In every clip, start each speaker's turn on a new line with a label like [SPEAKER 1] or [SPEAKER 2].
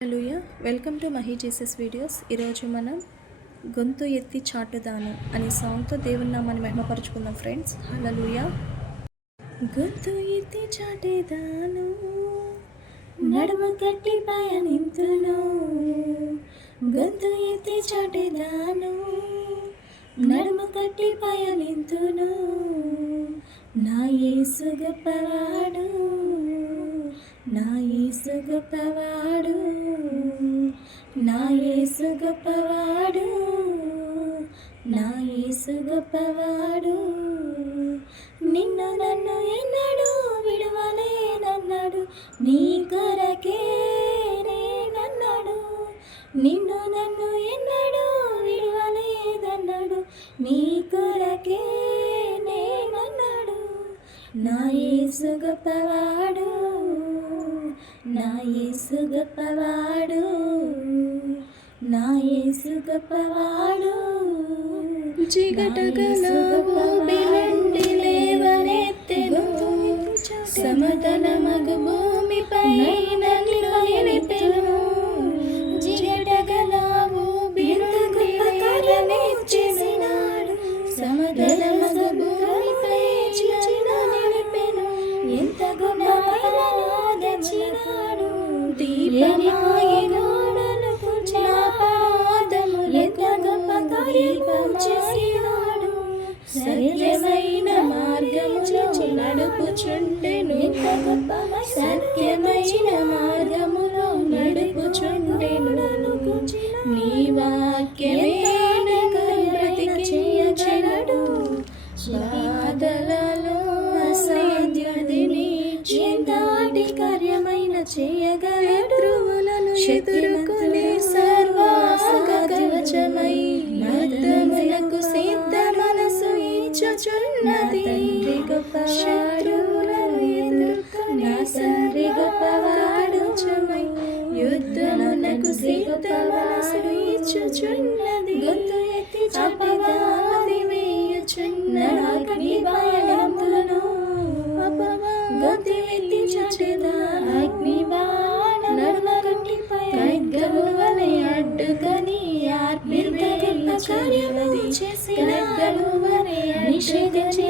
[SPEAKER 1] Hello welcome to Mahi Jesus videos. ఈరోజు మనం గొంతు ఎత్తి చాటుదాను అనే సాంగ్తో దేవుని నామాన్ని మహిమపరుచుకుందాం ఫ్రెండ్స్. హలలుయ గొంతు ఎత్తి చాటేదాను నడుము కట్టి పయనింతును గొంతు ఎత్తి చాటేదాను నడుము కట్టి పయనింతును నా యేసు గొప్పవాడు. నా యేసు గొప్పవాడు నా యేసు గొప్పవాడు నా యేసు గొప్పవాడు. నిన్ను నన్ను ఎన్నడు విడవలేనన్నాడు నీ కొరకే నేనన్నాడు. నిన్ను నన్ను ఎన్నడు విడవలేదన్నాడు నీ కొరకే నేనన్నాడు. నా యేసు గొప్పవాడు నా యేసు గొప్పవాడు నా యేసు గొప్పవాడు జిగటగల భూమిలండి లేవనెత్తెను సమతల మగ భూమిపై నిలిపెను జిగటగల భూమిలండి లేవనెత్తెను సమతల దీపమాయను నా పాదములెంత గొప్ప కార్యము చేసినాడు సత్యమైన మార్గములో నడుపుచుండెను సత్యమైన మార్గములో తండ్రి గొప్పవాడు చమై యుద్ధమునకు సిద్ధ గొంతు ఎత్తి అపవాది వేయుచున్న అగ్ని బాణములను. గొంతు ఎత్తి అగ్ని బాణ నడుమ ఖడ్గము వలె అడ్డుకని కార్యము చేసి ఖడ్గము వలె నిషేధించి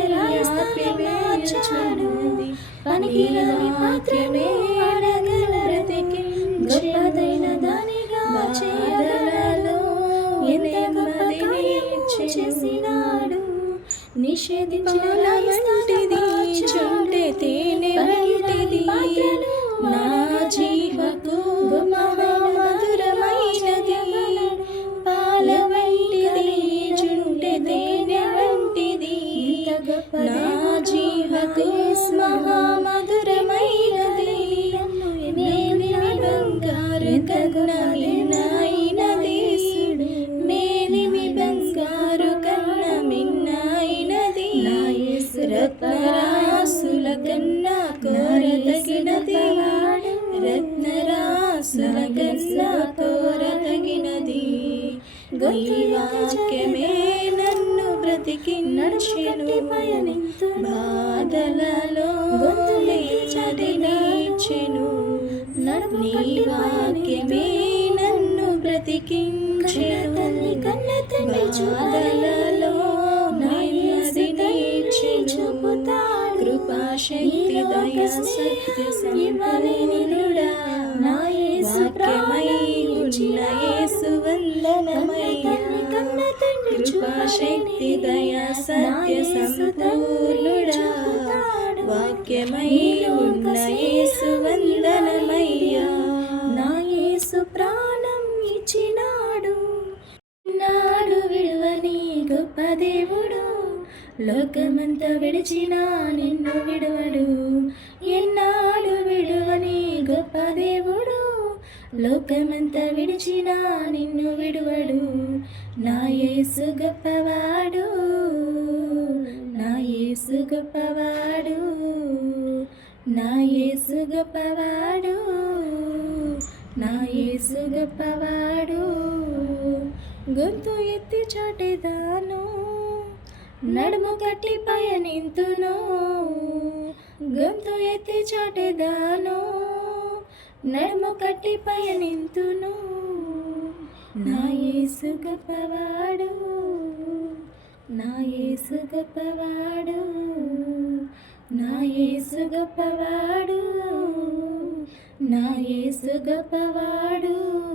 [SPEAKER 1] పనికిరాని మాత్రమే అడగల బ్రతికి గొప్పదైన దానిగా చేయగలలో ఎంత గొప్ప కార్యము చేసినాడు. నిషేధించిన వంటిది చుంటే తేనె వంటిది. నా జీవకు మధురమైనది. బంగారు కగుణ మిన్నైనది మేలిమి బంగారు కన్న మిన్నైనది రత్నరాసుల కన్నా కోరదగినది రత్నరాసుల కన్నా కోరదగినది నీ వాక్యమే నన్ను బ్రతికించెను బాధలలో చదివించెను నీ వాక్యమే నన్ను బ్రతికించెను బాధలలో కృపాశక్తి దయ సత్య సంపూర్ణుడా వాక్యమై ఉన్న యేసు వందనమయ్యా కృపాశక్తి దయ సత్య సంపూర్ణుడా వాక్యమై ఉన్న యేసు లోకమంతా విడిచినా నిన్ను విడువడు. ఎన్నాడు విడువని గొప్ప దేవుడు. లోకమంతా విడిచినా నిన్ను విడువడు. నా యేసు గొప్పవాడు. నా యేసు గొప్పవాడు. నా యేసు గొప్పవాడు. నా యేసు గొప్పవాడు. గొంతు ఎత్తి చాటేదాను నడుము కట్టి పయనింతును గొంతు ఎత్తి చాటెదాను. నడుము కట్టి పయనింతును నా యేసు గొప్పవాడు నా యేసు గొప్పవాడు నా యేసు గొప్పవాడు నా యేసు గొప్పవాడు.